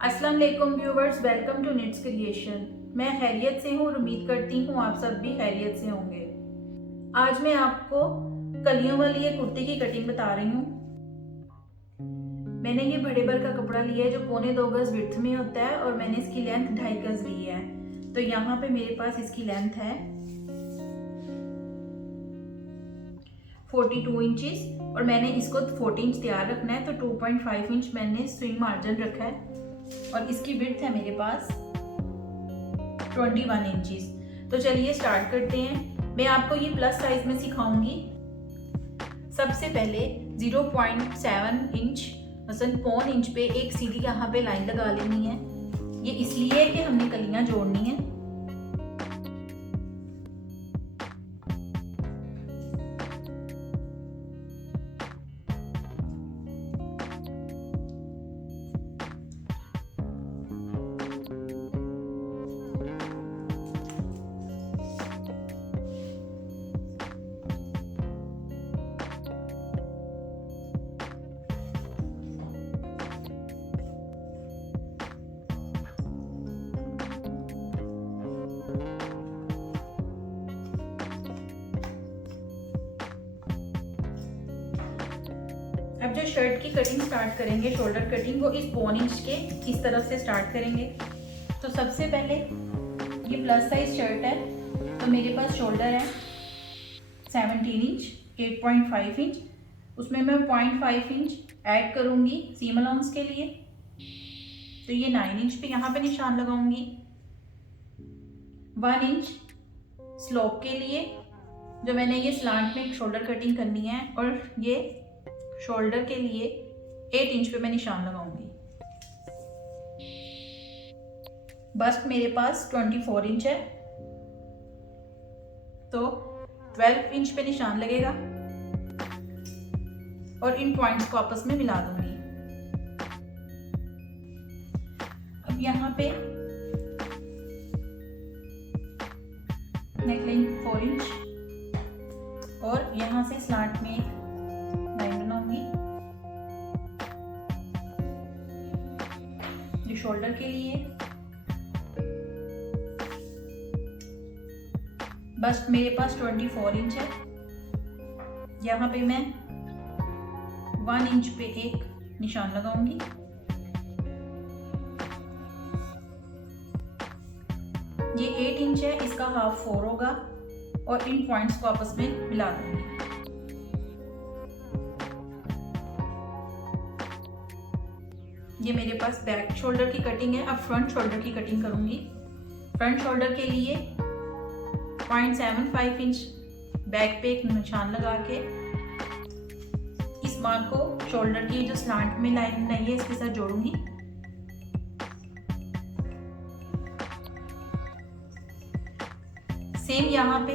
अस्सलाम वालेकुम viewers, welcome to Nits creation. मैं खैरियत से हूँ और उम्मीद करती हूँ आप सब भी खैरियत से होंगे। आज मैं आपको कलियों वाली ये कुर्ती की कटिंग बता रही हूँ। मैंने ये बड़े भर का कपड़ा लिया है जो 1.25 गज विड्थ में होता है और मैंने इसकी लेंथ 2.5 गज ली है। तो यहाँ पे मेरे पास इसकी लेंथ है 42 इंचेस और मैंने इसको 40 इंच तैयार रखना है, तो 2.5 इंच मैंने स्विंग मार्जिन रखा है और इसकी विड्थ है मेरे पास 21 इंचेस। तो चलिए स्टार्ट करते हैं। मैं आपको ये प्लस साइज में सिखाऊंगी। सबसे पहले 0.7 इंच मतलब 1.25 इंच पे एक सीधी यहाँ पे लाइन लगा लेनी है। ये इसलिए कि हमने कलियां जोड़नी है। अब जो शर्ट की कटिंग स्टार्ट करेंगे, शोल्डर कटिंग, वो इस 1.25 इंच के इस तरफ से स्टार्ट करेंगे। तो सबसे पहले ये प्लस साइज शर्ट है, तो मेरे पास शोल्डर है 17 इंच, 8.5 इंच, उसमें मैं 0.5 इंच ऐड करूँगी सीम अलाउंस के लिए। तो ये 9 इंच पे यहाँ पे निशान लगाऊंगी। 1 इंच स्लोप के लिए, जो मैंने ये स्लांट में शोल्डर कटिंग करनी है, और ये शोल्डर के लिए 8 इंच पे मैं निशान लगाऊंगी। बस्ट मेरे पास 24 इंच है, तो 12 इंच पे निशान लगेगा और इन पॉइंट्स को आपस में मिला दूंगी। अब यहाँ पे नेकलाइन 4 इंच और यहाँ से स्लांट में लाइन बनाऊंगी। ये शोल्डर के लिए। बस्ट मेरे पास 24 इंच है, यहाँ पे मैं 1 इंच पे एक निशान लगाऊंगी। ये 8 इंच है, इसका हाफ 4 होगा और इन पॉइंट्स को आपस में मिला दूंगी। ये मेरे पास बैक शोल्डर की कटिंग है। अब फ्रंट शोल्डर की कटिंग करूंगी। फ्रंट शोल्डर के लिए 0.75 इंच बैक पे एक निशान लगा के इस मार्क को शोल्डर की जो स्लांट में लाइन बनाई है इसके साथ जोड़ूंगी। सेम यहाँ पे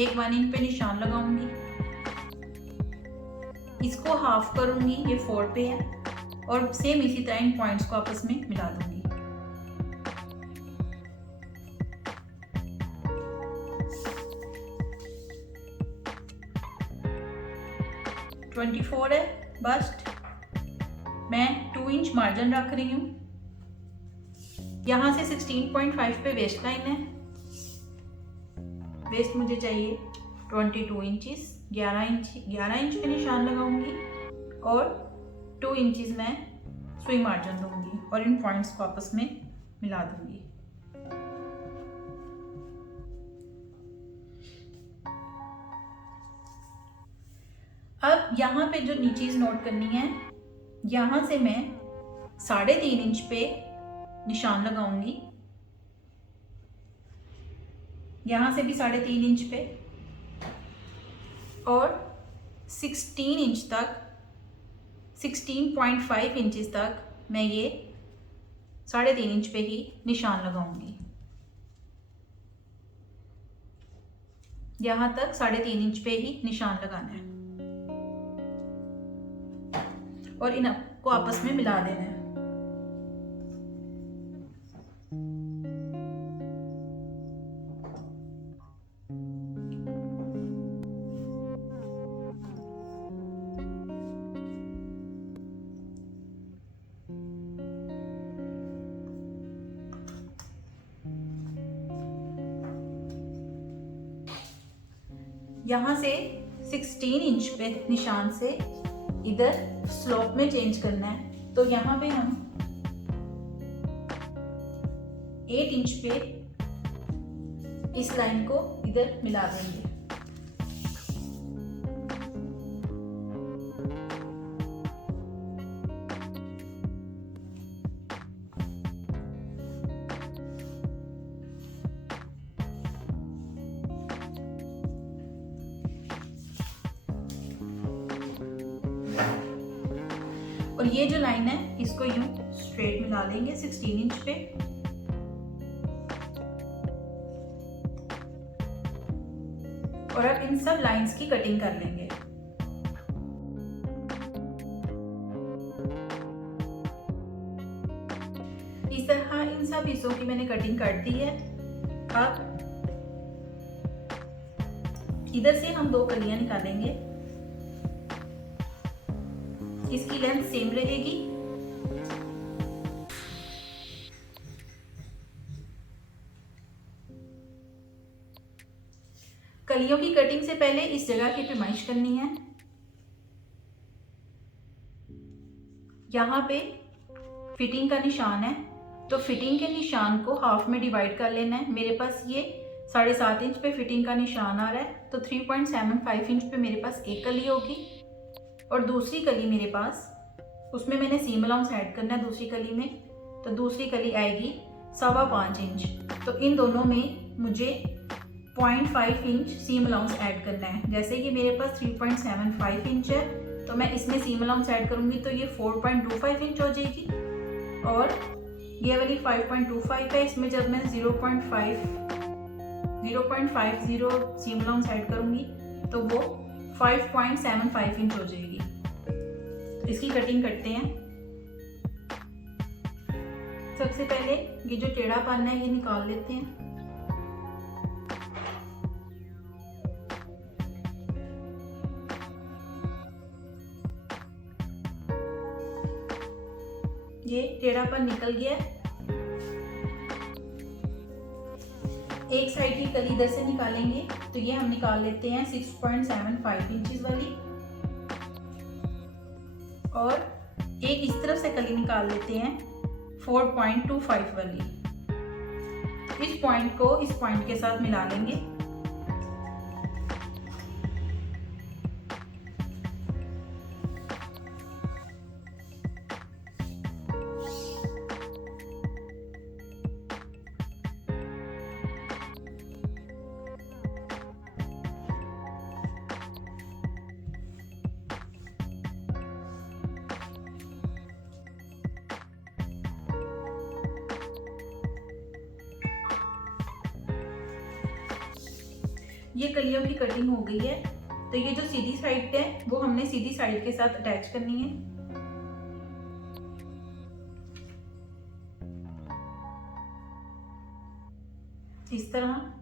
एक 1 इंच पे निशान लगाऊंगी, इसको हाफ करूंगी, ये 4 पे है, और सेम इसी तरह इन पॉइंट्स को आपस में मिला दूंगी। ट्वेंटी 24 है बस्ट, मैं 2 इंच मार्जिन रख रही हूँ। यहाँ से 16.5 पे वेस्ट लाइन है। वेस्ट मुझे चाहिए 22 इंचेस, 11 इंच पे निशान लगाऊंगी और 2 इंचेस मैं सुई मार्जिन दूंगी और इन पॉइंट्स को आपस में मिला दूंगी। अब यहाँ पे जो नीचेज नोट करनी है, यहाँ से मैं 3.5 इंच पे निशान लगाऊंगी, यहाँ से भी 3.5 इंच पे, और 16 इंच तक 16.5 इंचेस तक मैं ये 3.5 इंच पे ही निशान लगाऊंगी। यहाँ तक 3.5 इंच पे ही निशान लगाना है और इनको आपस में मिला देना है। यहाँ से 16 इंच पे निशान से इधर स्लोप में चेंज करना है। तो यहाँ पे हम 8 इंच पे इस लाइन को इधर मिला देंगे। और ये जो लाइन है इसको यूं स्ट्रेट मिला लेंगे 16 इंच पे। और अब इन सब लाइंस की कटिंग कर लेंगे। इस तरह इन सब हिस्सों की मैंने कटिंग कर दी है। अब इधर से हम 2 कलियां निकालेंगे। इसकी लेंथ सेम रहेगी। कलियों की कटिंग से पहले इस जगह की पैमाइश करनी है। यहाँ पे फिटिंग का निशान है, तो फिटिंग के निशान को हाफ में डिवाइड कर लेना है। मेरे पास ये 7.5 इंच पे फिटिंग का निशान आ रहा है, तो 3.75 इंच पे मेरे पास एक कली होगी। और दूसरी कली मेरे पास, उसमें मैंने सीम अलाउंस ऐड करना है दूसरी कली में, तो दूसरी कली आएगी 5.25 इंच। तो इन दोनों में मुझे 0.5 इंच सीम अलाउंस ऐड करना है। जैसे कि मेरे पास 3.75 इंच है, तो मैं इसमें सीम अलाउंस ऐड करूँगी तो ये 4.25 इंच हो जाएगी। और ये वाली 5.25 है, इसमें जब मैं 0.50 सीम अलाउंस ऐड करूँगी तो वो 5.75 इंच हो जाएगी। तो इसकी कटिंग करते हैं। सबसे पहले ये जो टेढ़ापन है ये निकाल लेते हैं। ये टेढ़ापन निकल गया। एक साइड की कली इधर से निकालेंगे, तो ये हम निकाल लेते हैं 6.75 इंचेस वाली। और एक इस तरफ से कली निकाल लेते हैं 4.25 वाली। इस पॉइंट को इस पॉइंट के साथ मिला लेंगे। ये कलियों की कटिंग हो गई है। तो ये जो सीधी साइड है वो हमने सीधी साइड के साथ अटैच करनी है। इस तरह।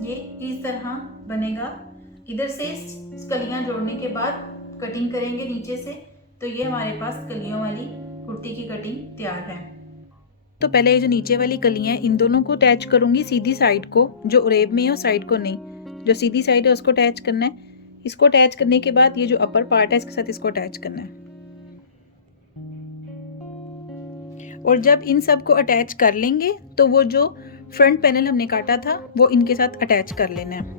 ये इस तरह बनेगा। इधर से कलियां जोड़ने के बाद कटिंग करेंगे नीचे से, तो ये हमारे पास कलियों वाली कुर्ती की कटिंग तैयार है। तो पहले ये जो नीचे वाली कलियां हैं इन दोनों को अटैच करूंगी सीधी साइड को, जो उरेब में है उस साइड को नहीं, जो सीधी साइड है उसको अटैच करना है। इसको अटैच करने के बाद ये जो अपर पार्ट है इसके साथ इसको अटैच करना है। और जब इन सब को अटैच कर लेंगे तो वो जो फ्रंट पैनल हमने काटा था वो इनके साथ अटैच कर लेना है।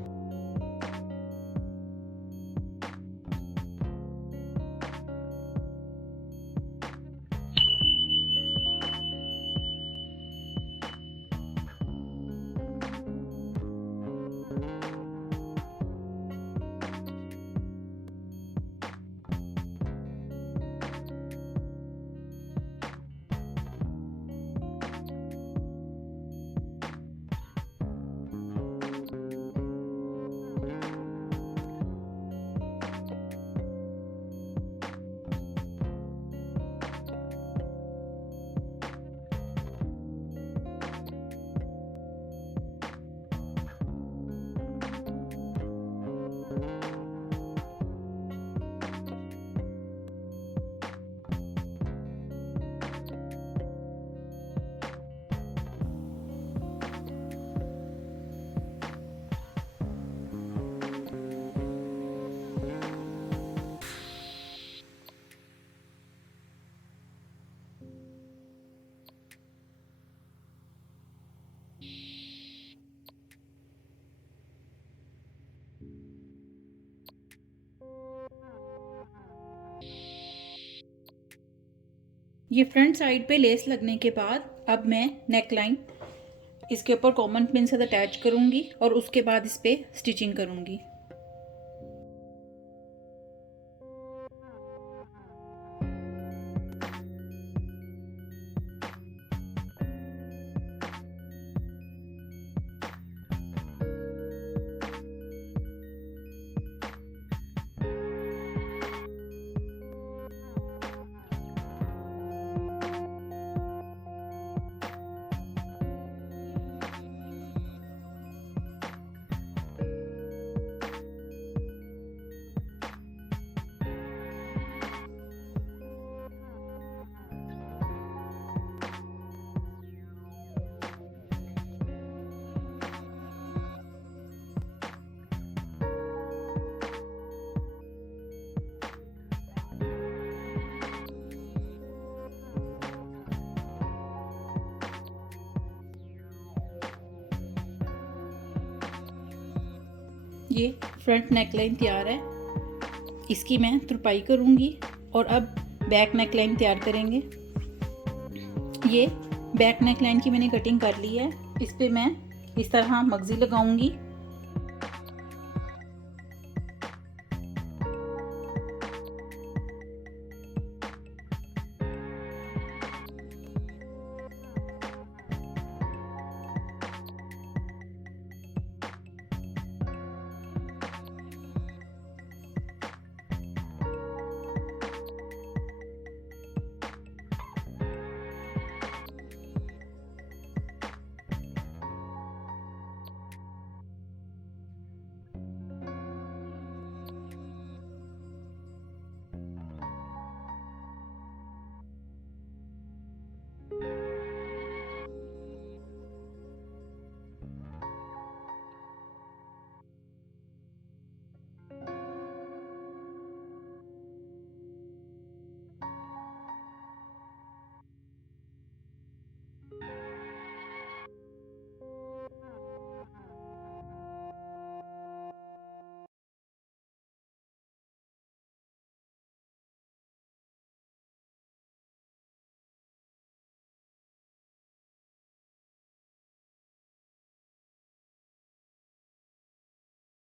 ये फ्रंट साइड पे लेस लगने के बाद अब मैं नेक लाइन इसके ऊपर कॉमन पिन से अटैच करूँगी और उसके बाद इस पर स्टिचिंग करूँगी। ये फ्रंट नेकलाइन तैयार है, इसकी मैं तुरपाई करूँगी और अब बैक नेकलाइन तैयार करेंगे। ये बैक नेकलाइन की मैंने कटिंग कर ली है, इस पे मैं इस तरह मगज़ी लगाऊंगी